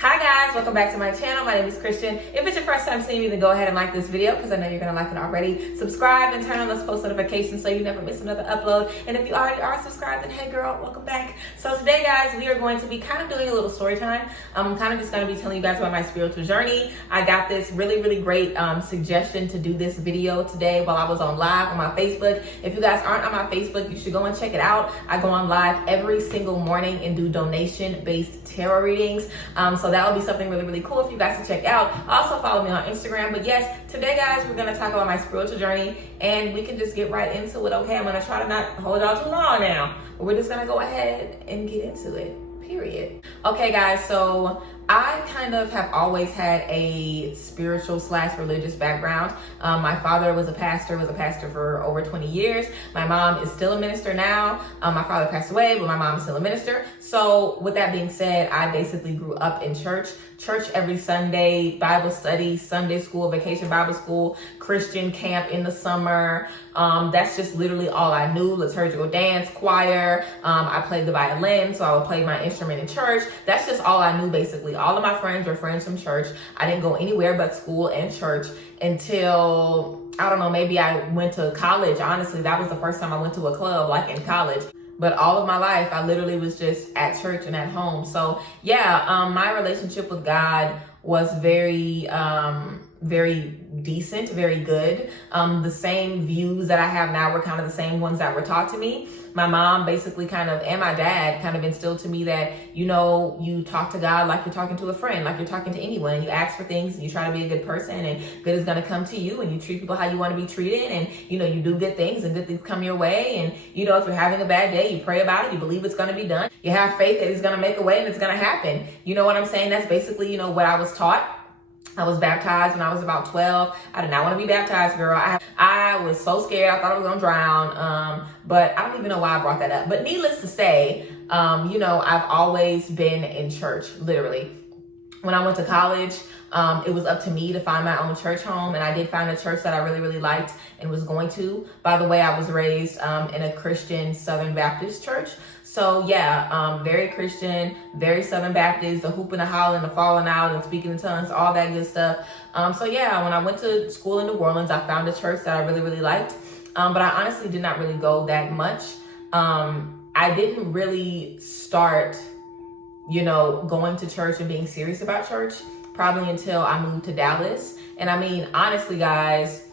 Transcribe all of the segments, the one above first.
Hi guys, welcome back to my channel. My name is Christian. If it's your first time seeing me, then go ahead and like this video because I know you're going to like it already. Subscribe and turn on those post notifications so you never miss another upload. And if you already are subscribed, then hey girl, welcome back. So today guys, we are going to be kind of doing a little story time. I'm kind of just going to be telling you guys about my spiritual journey. I got this really great suggestion to do this video today while I was on live on my Facebook. If you guys aren't on my Facebook, you should go and check it out. I go on live every single morning and do donation-based tarot readings. So that will be something really cool for you guys to check out. Also follow me on Instagram. But yes, today guys, we're going to talk about my spiritual journey and we can just get right into it. Okay, I'm going to try to not hold y'all too long now, but we're just going to go ahead and get into it, period. Okay guys, so I kind of have always had a spiritual / religious background. My father was a pastor for over 20 years. My mom is still a minister now. My father passed away, but my mom is still a minister. So with that being said, I basically grew up in church every Sunday, Bible study, Sunday school, vacation Bible school, Christian camp in the summer. That's just literally all I knew. Liturgical dance, choir. I played the violin, so I would play my instrument in church. That's just all I knew basically. All of my friends were friends from church. I didn't go anywhere but school and church until, I don't know, maybe I went to college. Honestly, that was the first time I went to a club, like in college. But all of my life, I literally was just at church and at home. So yeah, my relationship with God was very decent, very good. The same views that I have now were kind of the same ones that were taught to me. My mom basically and my dad kind of instilled to me that, you know, you talk to God like you're talking to a friend, like you're talking to anyone. You ask for things and you try to be a good person and good is going to come to you, and you treat people how you want to be treated, and, you know, you do good things and good things come your way. And, you know, if you're having a bad day, you pray about it, you believe it's going to be done. You have faith that He's going to make a way and it's going to happen. You know what I'm saying? That's basically, you know, what I was taught. I was baptized when I was about 12. I did not want to be baptized, girl. I was so scared. I thought I was going to drown. But I don't even know why I brought that up. But needless to say, you know, I've always been in church, literally. When I went to college, it was up to me to find my own church home. And I did find a church that I really liked and was going to. By the way, I was raised in a Christian Southern Baptist church. So yeah, very Christian, very Southern Baptist, the hooping, the hollering, the falling out and speaking in tongues, all that good stuff. So yeah, when I went to school in New Orleans, I found a church that I really liked. But I honestly did not really go that much. I didn't really start, you know, going to church and being serious about church probably until I moved to Dallas. And I mean, honestly, guys,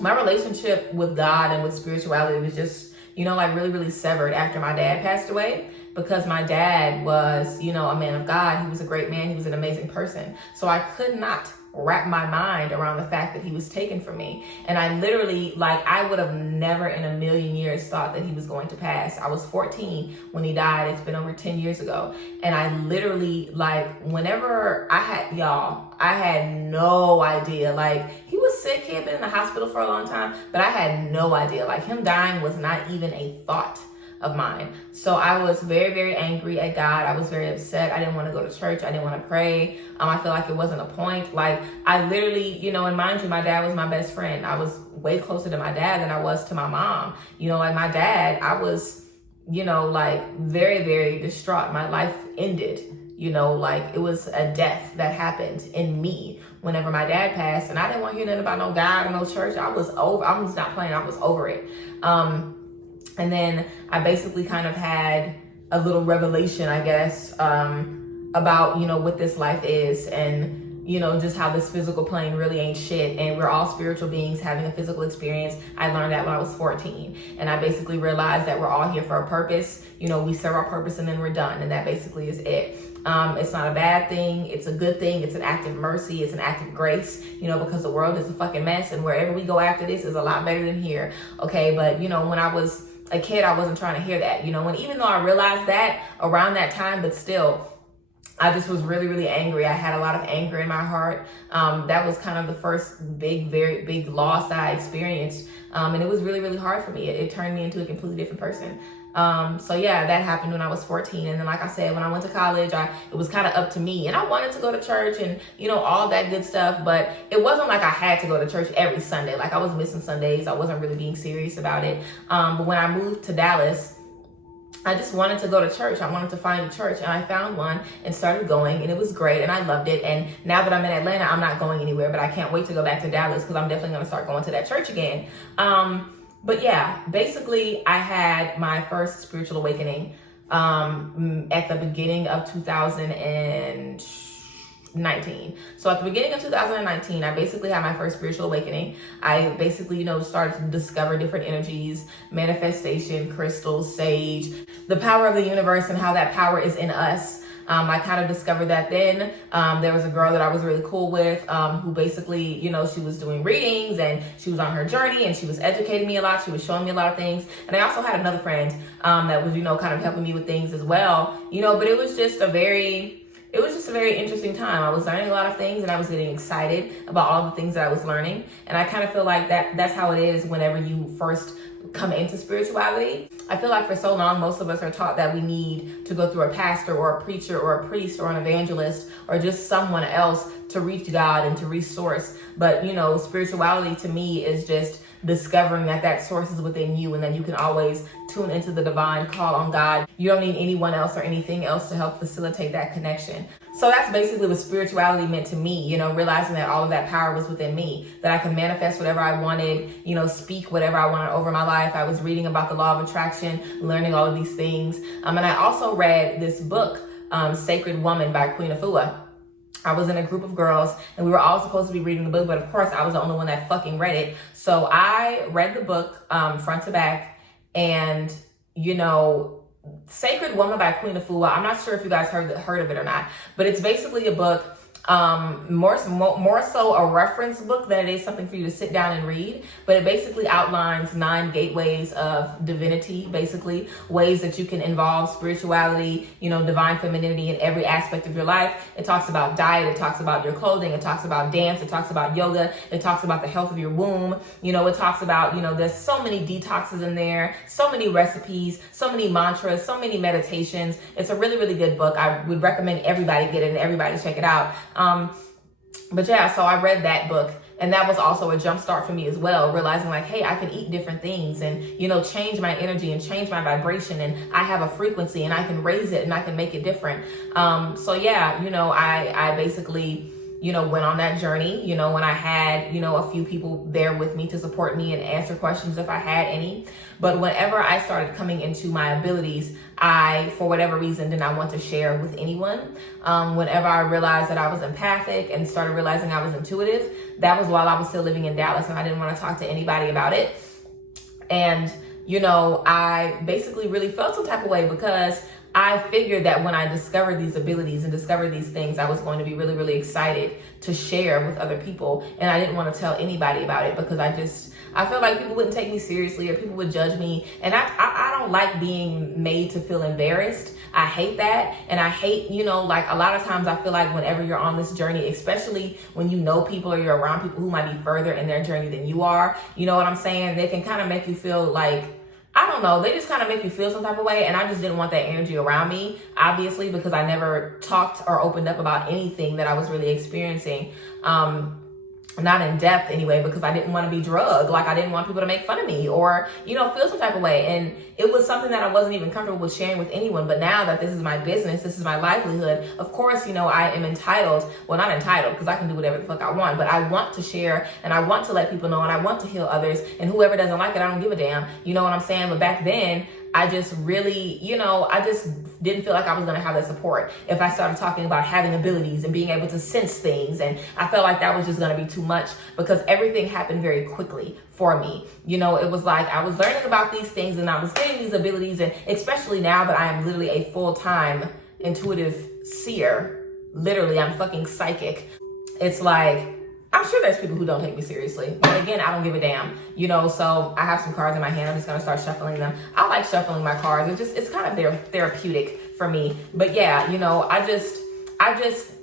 my relationship with God and with spirituality was just, you know, like really severed after my dad passed away, because my dad was, you know, a man of God. He was a great man. He was an amazing person. So I could not wrap my mind around the fact that he was taken from me. And I literally, like, I would have never in a million years thought that he was going to pass. I was 14 when he died. It's been over 10 years ago. And I literally, like, whenever I had no idea. Like, he was sick. He had been in the hospital for a long time, but I had no idea. Like, him dying was not even a thought of mine. So I was very angry at God. I was very upset. I didn't want to go to church. I didn't want to pray. I feel like it wasn't a point. Like, I literally, you know, and mind you, my dad was my best friend. I was way closer to my dad than I was to my mom. You know, like my dad, I was, you know, like very distraught. My life ended, you know, like it was a death that happened in me whenever my dad passed. And I didn't want to hear nothing about no God or no church. I was not playing. I was over it. And then I basically kind of had a little revelation, I guess, about, you know, what this life is and, you know, just how this physical plane really ain't shit. And we're all spiritual beings having a physical experience. I learned that when I was 14. And I basically realized that we're all here for a purpose. You know, we serve our purpose and then we're done. And that basically is it. It's not a bad thing. It's a good thing. It's an act of mercy. It's an act of grace, you know, because the world is a fucking mess. And wherever we go after this is a lot better than here. Okay. But, you know, when I was a kid, I wasn't trying to hear that, you know, and even though I realized that around that time, but still, I just was really angry. I had a lot of anger in my heart. That was kind of the first very big loss I experienced. And it was really hard for me. It turned me into a completely different person. So yeah, that happened when I was 14. And then, like I said, when I went to college, it was kind of up to me, and I wanted to go to church and, you know, all that good stuff, but it wasn't like I had to go to church every Sunday. Like, I was missing Sundays. I wasn't really being serious about it. But when I moved to Dallas, I just wanted to go to church. I wanted to find a church, and I found one and started going, and it was great, and I loved it. And now that I'm in Atlanta, I'm not going anywhere, but I can't wait to go back to Dallas because I'm definitely going to start going to that church again. But yeah, basically I had my first spiritual awakening at the beginning of 2019. So at the beginning of 2019, I basically had my first spiritual awakening. I basically, started to discover different energies, manifestation, crystals, sage, the power of the universe and how that power is in us. I kind of discovered that then. There was a girl that I was really cool with, who basically, she was doing readings and she was on her journey and she was educating me a lot. She was showing me a lot of things. And I also had another friend, that was, kind of helping me with things as well, but it was just a very interesting time. I was learning a lot of things and I was getting excited about all the things that I was learning. And I kind of feel like that's how it is whenever you first come into spirituality. I feel like for so long, most of us are taught that we need to go through a pastor or a preacher or a priest or an evangelist or just someone else to reach God and to resource. But, spirituality to me is just discovering that source is within you and that you can always tune into the divine, call on God. You don't need anyone else or anything else to help facilitate that connection. So that's basically what spirituality meant to me, realizing that all of that power was within me, that I could manifest whatever I wanted, speak whatever I wanted over my life. I was reading about the law of attraction, learning all of these things. And I also read this book, Sacred Woman by Queen Afua. I was in a group of girls and we were all supposed to be reading the book, but of course I was the only one that fucking read it. So I read the book front to back, and Sacred Woman by Queen Afua, I'm not sure if you guys heard of it or not, but it's basically a book, more so a reference book than it is something for you to sit down and read. But it basically outlines 9 gateways of divinity, basically ways that you can involve spirituality, divine femininity in every aspect of your life. It talks about diet, it talks about your clothing, it talks about dance, it talks about yoga, it talks about the health of your womb, it talks about, there's so many detoxes in there, so many recipes, so many mantras, so many meditations. It's a really, really good book. I would recommend everybody get it and everybody check it out. But yeah, so I read that book, and that was also a jump start for me as well, realizing like, hey, I can eat different things and, change my energy and change my vibration, and I have a frequency and I can raise it and I can make it different. So yeah, I basically, went on that journey, when I had, a few people there with me to support me and answer questions if I had any. But whenever I started coming into my abilities, I, for whatever reason, did not want to share with anyone. Whenever I realized that I was empathic and started realizing I was intuitive, that was while I was still living in Dallas, and I didn't want to talk to anybody about it. And, I basically really felt some type of way because I figured that when I discovered these abilities and discovered these things, I was going to be really, really excited to share with other people. And I didn't want to tell anybody about it because I felt like people wouldn't take me seriously or people would judge me. And I don't like being made to feel embarrassed. I hate that. And I hate, like a lot of times I feel like whenever you're on this journey, especially when you know people or you're around people who might be further in their journey than you are, you know what I'm saying? They can kind of make you feel like, I don't know, they just kind of make you feel some type of way. And I just didn't want that energy around me, obviously, because I never talked or opened up about anything that I was really experiencing. Not in depth anyway, because I didn't want to be drugged. Like I didn't want people to make fun of me or, feel some type of way. And it was something that I wasn't even comfortable with sharing with anyone. But now that this is my business, this is my livelihood, of course, I am entitled. Well, not entitled because I can do whatever the fuck I want, but I want to share and I want to let people know and I want to heal others, and whoever doesn't like it, I don't give a damn. You know what I'm saying? But back then, I just really, I just didn't feel like I was going to have that support if I started talking about having abilities and being able to sense things. And I felt like that was just going to be too much because everything happened very quickly for me. It was like I was learning about these things and I was getting these abilities. And especially now that I am literally a full-time intuitive seer, literally I'm fucking psychic. It's like, I'm sure there's people who don't take me seriously. But again, I don't give a damn, so I have some cards in my hand. I'm just going to start shuffling them. I like shuffling my cards. It's kind of therapeutic for me. But yeah, I just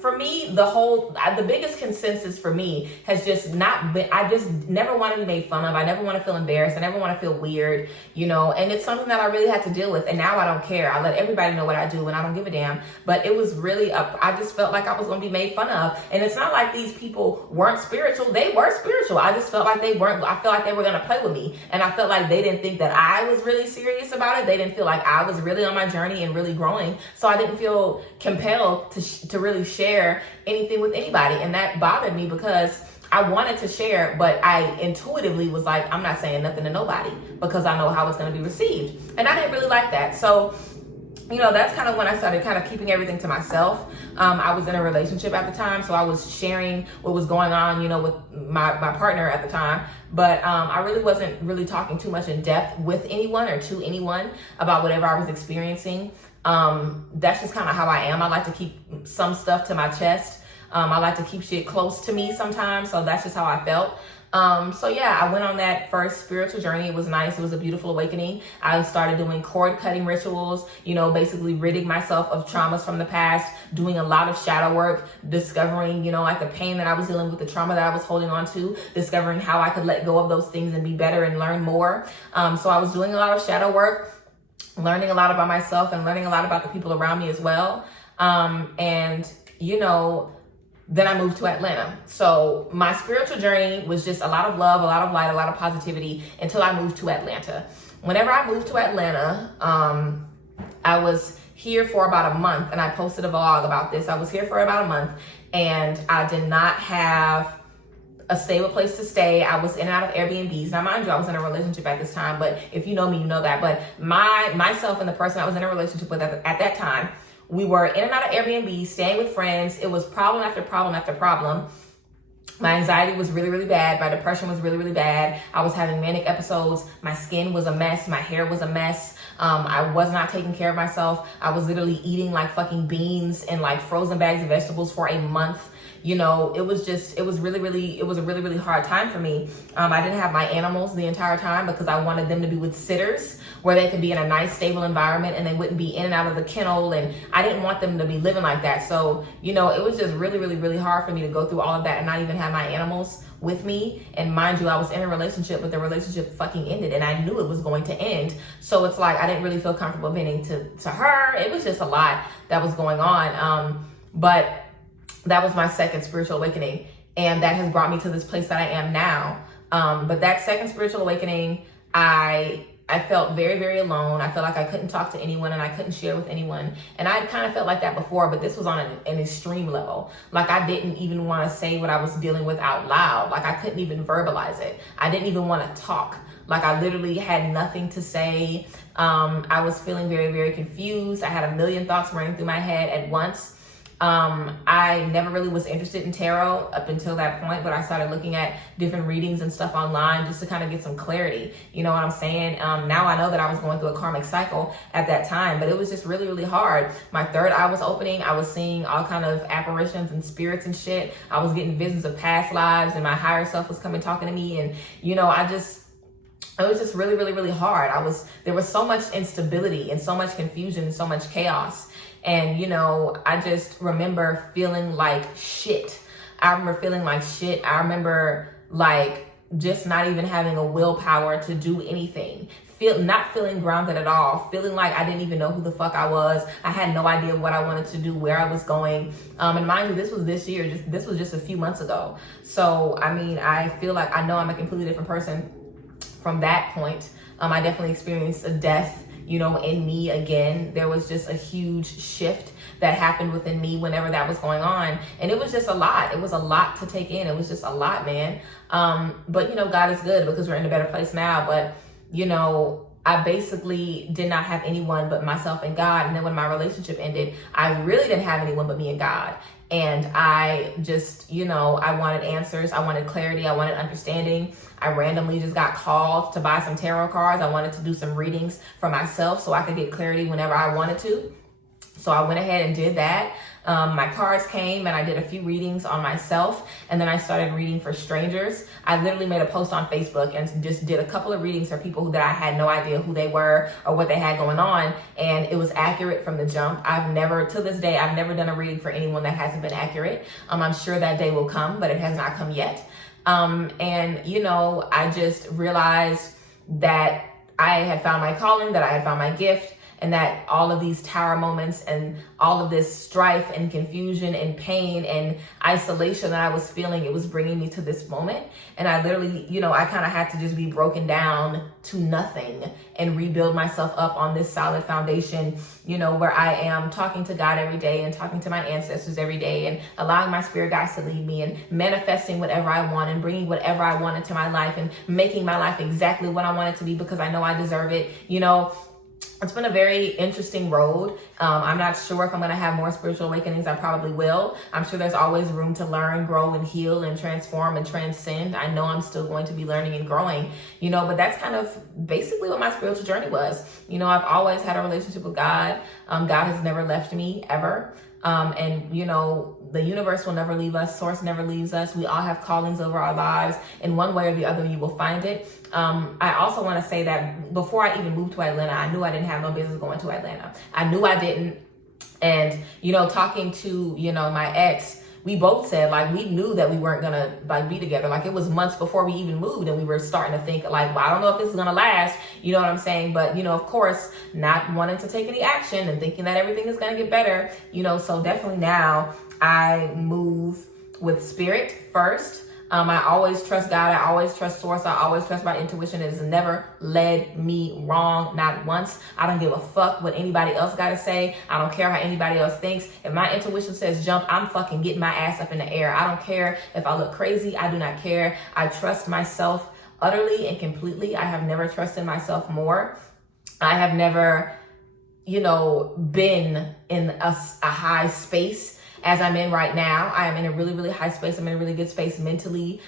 for me, the biggest consensus for me has just not been, I just never want to be made fun of. I never want to feel embarrassed. I never want to feel weird, and it's something that I really had to deal with. And now I don't care. I let everybody know what I do and I don't give a damn. But it was really, I just felt like I was going to be made fun of. And it's not like these people weren't spiritual. They were spiritual. I just felt like they weren't, I felt like they were going to play with me. And I felt like they didn't think that I was really serious about it. They didn't feel like I was really on my journey and really growing. So I didn't feel compelled to really share anything with anybody. And that bothered me because I wanted to share, but I intuitively was like, I'm not saying nothing to nobody because I know how it's going to be received. And I didn't really like that. So, that's kind of when I started kind of keeping everything to myself. I was in a relationship at the time, so I was sharing what was going on, with my partner at the time. But I really wasn't really talking too much in depth with anyone or to anyone about whatever I was experiencing. That's just kind of how I am. I like to keep some stuff to my chest. I like to keep shit close to me sometimes. So that's just how I felt. So yeah, I went on that first spiritual journey. It was nice. It was a beautiful awakening. I started doing cord cutting rituals, basically ridding myself of traumas from the past, doing a lot of shadow work, discovering, like the pain that I was dealing with, the trauma that I was holding on to, discovering how I could let go of those things and be better and learn more. So I was doing a lot of shadow work, learning a lot about myself and learning a lot about the people around me as well. Then I moved to Atlanta. So my spiritual journey was just a lot of love, a lot of light, a lot of positivity until I moved to Atlanta. Whenever I moved to Atlanta, I was here for about a month, and I posted a vlog about this. I was here for about a month, and I did not have a stable place to stay. I was in and out of Airbnbs. Now, mind you, I was in a relationship at this time, but if you know me, you know that. But myself and the person I was in a relationship with at that time, we were in and out of Airbnb, staying with friends. It was problem after problem after problem. My anxiety was really, really bad. My depression was really, really bad. I was having manic episodes. My skin was a mess. My hair was a mess. I was not taking care of myself. I was literally eating like fucking beans and like frozen bags of vegetables for a month. It was a really, really hard time for me. I didn't have my animals the entire time because I wanted them to be with sitters where they could be in a nice, stable environment and they wouldn't be in and out of the kennel. And I didn't want them to be living like that. So, it was just really, really, really hard for me to go through all of that and not even have my animals with me. And mind you, I was in a relationship, but the relationship fucking ended and I knew it was going to end. So it's like, I didn't really feel comfortable admitting to her. It was just a lot that was going on. But that was my second spiritual awakening. And that has brought me to this place that I am now. But that second spiritual awakening, I felt very, very alone. I felt like I couldn't talk to anyone and I couldn't share with anyone. And I kind of felt like that before, but this was on an extreme level. Like I didn't even want to say what I was dealing with out loud. Like I couldn't even verbalize it. I didn't even want to talk. Like I literally had nothing to say. I was feeling very, very confused. I had a million thoughts running through my head at once. I never really was interested in tarot up until that point, but I started looking at different readings and stuff online just to kind of get some clarity. You know what I'm saying? Now I know that I was going through a karmic cycle at that time, but it was just really, really hard. My third eye was opening. I was seeing all kind of apparitions and spirits and shit. I was getting visions of past lives and my higher self was coming talking to me. And, it was just really, really, really hard. There was so much instability and so much confusion and so much chaos. And, I just remember feeling like shit. I remember like just not even having a willpower to do anything. Not feeling grounded at all. Feeling like I didn't even know who the fuck I was. I had no idea what I wanted to do, where I was going. And mind you, this was this year. This was just a few months ago. So, I feel like I know I'm a completely different person from that point. I definitely experienced a death, in me again. There was just a huge shift that happened within me whenever that was going on. And it was just a lot. It was a lot to take in. It was just a lot, man. But God is good because we're in a better place now. But, I basically did not have anyone but myself and God. And then when my relationship ended, I really didn't have anyone but me and God. And I just, I wanted answers. I wanted clarity. I wanted understanding. I randomly just got called to buy some tarot cards. I wanted to do some readings for myself so I could get clarity whenever I wanted to. So I went ahead and did that. My cards came and I did a few readings on myself, and then I started reading for strangers. I literally made a post on Facebook and just did a couple of readings for people that I had no idea who they were or what they had going on, and it was accurate from the jump. To this day, I've never done a reading for anyone that hasn't been accurate. I'm sure that day will come, but it has not come yet. And you know, I just realized that I had found my calling, that I had found my gift, and that all of these tower moments and all of this strife and confusion and pain and isolation that I was feeling, it was bringing me to this moment. And I literally, you know, I kind of had to just be broken down to nothing and rebuild myself up on this solid foundation, you know, where I am talking to God every day and talking to my ancestors every day and allowing my spirit guides to lead me and manifesting whatever I want and bringing whatever I want into my life and making my life exactly what I want it to be because I know I deserve it. You know, it's been a very interesting road. I'm not sure if I'm going to have more spiritual awakenings. I probably will. I'm sure there's always room to learn, grow, and heal, and transform, and transcend. I know I'm still going to be learning and growing, you know, but that's kind of basically what my spiritual journey was. You know, I've always had a relationship with God. God has never left me, ever. And you know, the universe will never leave us. Source never leaves us. We all have callings over our lives. In one way or the other, you will find it. I also want to say that before I even moved to Atlanta, I knew I didn't have no business going to Atlanta. I knew I didn't. And, you know, talking to, you know, my ex, we both said, like, we knew that we weren't gonna like be together. Like, it was months before we even moved, and we were starting to think like, well, I don't know if this is gonna last, you know what I'm saying? But, you know, of course, not wanting to take any action and thinking that everything is gonna get better, you know. So definitely now I move with spirit first. I always trust God. I always trust source. I always trust my intuition. It has never led me wrong, not once. I don't give a fuck what anybody else got to say. I don't care how anybody else thinks. If my intuition says jump, I'm fucking getting my ass up in the air. I don't care if I look crazy. I do not care. I trust myself utterly and completely. I have never trusted myself more. I have never, you know, been in a high space as I'm in right now. I am in a really, really high space. I'm in a really good space mentally,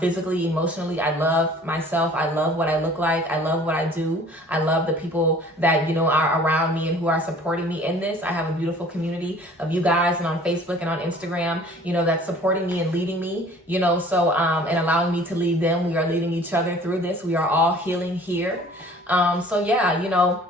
physically, emotionally. I love myself. I love what I look like. I love what I do. I love the people that, you know, are around me and who are supporting me in this. I have a beautiful community of you guys, and on Facebook and on Instagram, you know, that's supporting me and leading me, you know, so, and allowing me to lead them. We are leading each other through this. We are all healing here. So yeah, you know,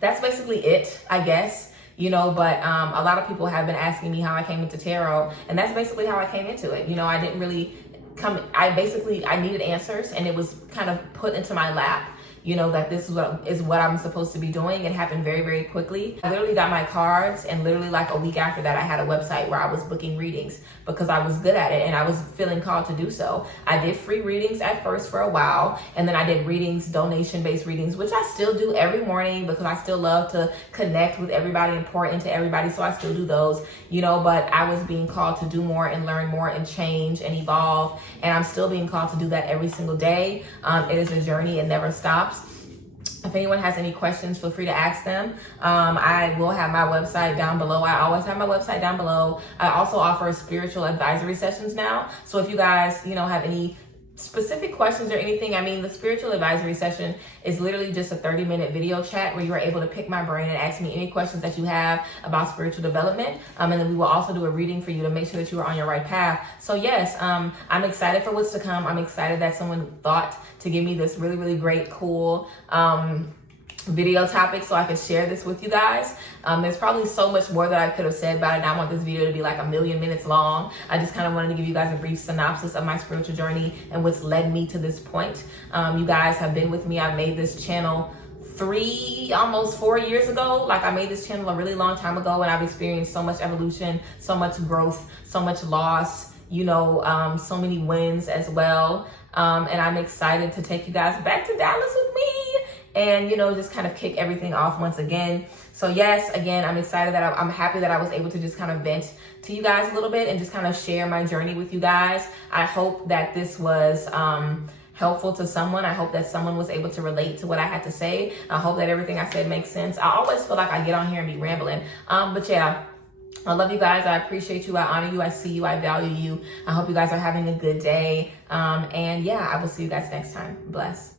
that's basically it, I guess. You know, but a lot of people have been asking me how I came into tarot, and that's basically how I came into it. You know, I didn't really I needed answers, and it was kind of put into my lap, you know, that this is what I'm supposed to be doing. It happened very, very quickly. I literally got my cards, and literally like a week after that, I had a website where I was booking readings because I was good at it and I was feeling called to do so. I did free readings at first for a while, and then I did readings, donation-based readings, which I still do every morning because I still love to connect with everybody and pour into everybody, so I still do those, you know, but I was being called to do more and learn more and change and evolve, and I'm still being called to do that every single day. It is a journey, it never stops. If anyone has any questions, feel free to ask them. I will have my website down below. I always have my website down below. I also offer spiritual advisory sessions now. So if you guys, you know, have any specific questions or anything, I mean, the spiritual advisory session is literally just a 30-minute video chat where you are able to pick my brain and ask me any questions that you have about spiritual development. And then we will also do a reading for you to make sure that you are on your right path. So yes, I'm excited for what's to come. I'm excited that someone thought to give me this really, really great, cool, video topic so I could share this with you guys. There's probably so much more that I could have said about it, and I want this video to be like 1,000,000 minutes long. I just kind of wanted to give you guys a brief synopsis of my spiritual journey and what's led me to this point. You guys have been with me. I made this channel almost 4 years ago. Like, I made this channel a really long time ago, and I've experienced so much evolution, so much growth, so much loss, you know, so many wins as well. And I'm excited to take you guys back to Dallas with me and, you know, just kind of kick everything off once again. So yes, again, I'm excited that I'm happy that I was able to just kind of vent to you guys a little bit and just kind of share my journey with you guys. I hope that this was helpful to someone. I hope that someone was able to relate to what I had to say. I hope that everything I said makes sense. I always feel like I get on here and be rambling. But yeah, I love you guys. I appreciate you. I honor you. I see you. I value you. I hope you guys are having a good day. And yeah, I will see you guys next time. Bless.